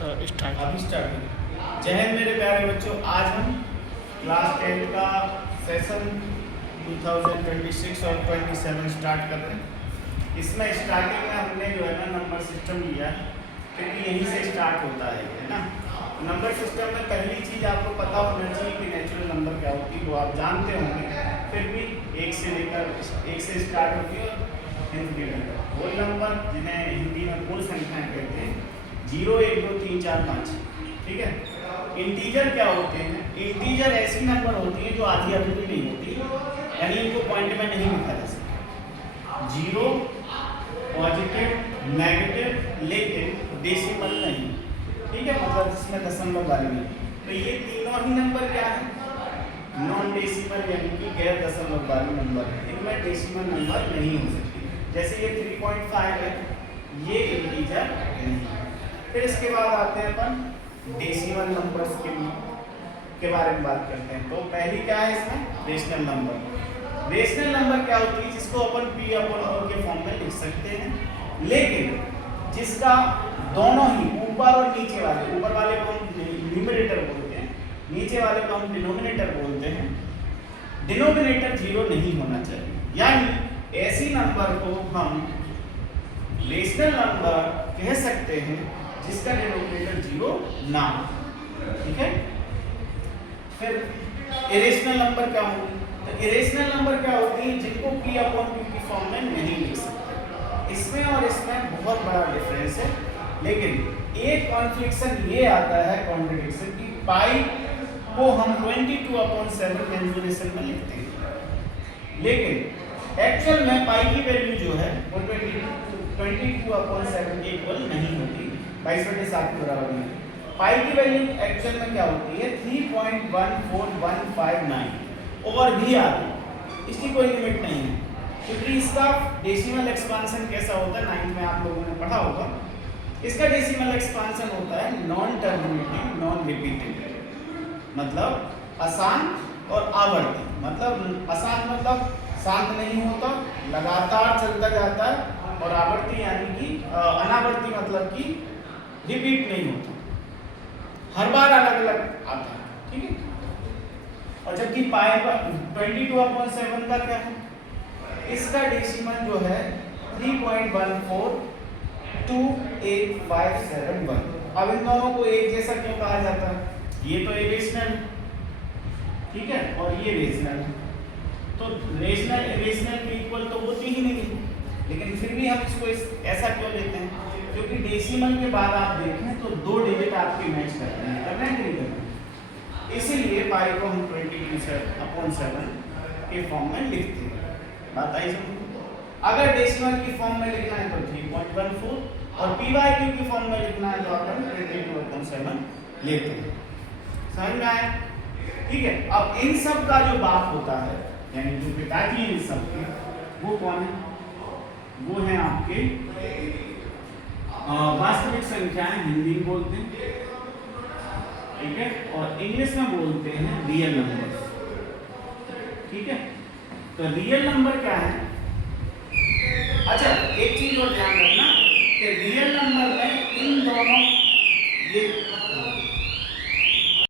Start अभी start करें। जय हिंद मेरे प्यारे बच्चों, आज हम क्लास 10 का सेशन 2026 और 27 स्टार्ट कर रहे हैं। इसमें स्टार्टिंग में हमने जो है ना नंबर सिस्टम लिया है, क्योंकि यहीं से स्टार्ट होता है ना। नंबर सिस्टम में पहली चीज़ आपको पता होना चाहिए कि नेचुरल नंबर क्या होती है, वो आप जानते होंगे। फिर भी एक से स्टार्ट होती है और होल नंबर, जिन्हें हिंदी में पूर्ण संख्याएं कहते हैं, 0 1 2 3 4 5। ठीक है। इंटीजर क्या होते हैं? इंटीजर ऐसी नंबर होती है जो आधी अधूरी नहीं होती, यानी इनको पॉइंट में नहीं लिखा जा सकता। 0 पॉजिटिव नेगेटिव लेकिन डेसिमल नहीं। ठीक है, मतलब जिसमें दशमलव वाली नहीं। तो ये तीनों ही नंबर क्या है? नॉन डेसिमल, यानी कि गैर दशमलव वाली नंबर है। इनमें डेसिमल नंबर नहीं हो सकती। जैसे ये 3.5 है, ये इंटीजर नहीं। फिर इसके बाद आते हैं अपन डेसिमल नंबर्स के बारे में बात करते हैं। तो पहली क्या है इसमें? Rational number. रेशनल नंबर क्या होती है? जिसको अपन p/4 के फॉर्म में लिख सकते हैं, लेकिन जिसका दोनों ही ऊपर और नीचे वाले, ऊपर वाले को हम न्यूमरेटर बोलते हैं, नीचे वाले को हम डिनोमिनेटर बोलते हैं। डिनोमिनेटर 0 नहीं होना चाहिए, यानी ऐसी नंबर को हम रेशनल नंबर कह सकते हैं जिसका डिनोमिनेटर 0 ना हो। ठीक है। फिर इरेशनल नंबर क्या होगी? तो इरेशनल नंबर क्या होती है? जिनको p/q की फॉर्म में नहीं लिख सकते। इसमें और इसमें बहुत बड़ा डिफरेंस है, लेकिन एक कॉन्फ्लिक्शन ये आता है, कॉन्ट्रडिक्शन, कि पाई को हम 22/7 कैलकुलेशन में लिखते हैं, लेकिन एक्चुअल में पाई की वैल्यू जो है वो 22/7 के इक्वल नहीं होती, 22/7 के बराबर नहीं। पाई की वैल्यू एक्चुअल में क्या होती है? 3.14159 और भी आगे, इसकी कोई लिमिट नहीं है, क्योंकि इसका डेसिमल एक्सपांशन कैसा होता है, 9th में आप लोगों ने पढ़ा होगा। इसका डेसिमल एक्सपांशन होता है नॉन टर्मिनेटिंग नॉन रिपीटेड, मतलब अशांत और आवर्ती। मतलब अशांत मतलब शांत नहीं होता, लगातार चलता जाता है, और आवर्ती यानी कि अनावर्ती मतलब कि रिपीट नहीं होता, हर बार अलग अलग आता है। ठीक है। और जबकि पाई 22/7 का क्या है? इसका डेसिमल जो है 3.1428571। अब इन दोनों को एक जैसा क्यों कहा जाता है? ये तो इरेशनल, ठीक है, और ये रेशनल। तो रेशनल इरेशनल के इक्वल तो होती ही नहीं है, लेकिन फिर भी हम इसको ऐसा क्यों लेते हैं? क्योंकि डेसिमल के बाद आप देखें तो 2 डिजिट आपके मैच करते हैं, करना है कि नहीं करना? इसीलिए पाई को हम 22/7 के फॉर्म में लिखते हैं। बात आई समझ? अगर डेसिमल की फॉर्म में लिखना है तो 3.14, और p/q की फॉर्म में लिखना है तो अपन 22/7 लेते हैं। समझ में आया? ठीक है। अब इन सब का जो बाप होता है, यानी जो पिताजी इन सब के, वो कौन है? वो है आपके वास्तविक संख्याएं, हिंदी में बोलते हैं, ठीक है, और इंग्लिश में बोलते हैं रियल नंबर। ठीक है। तो रियल नंबर क्या है? अच्छा, एक चीज और ध्यान रखना कि रियल नंबर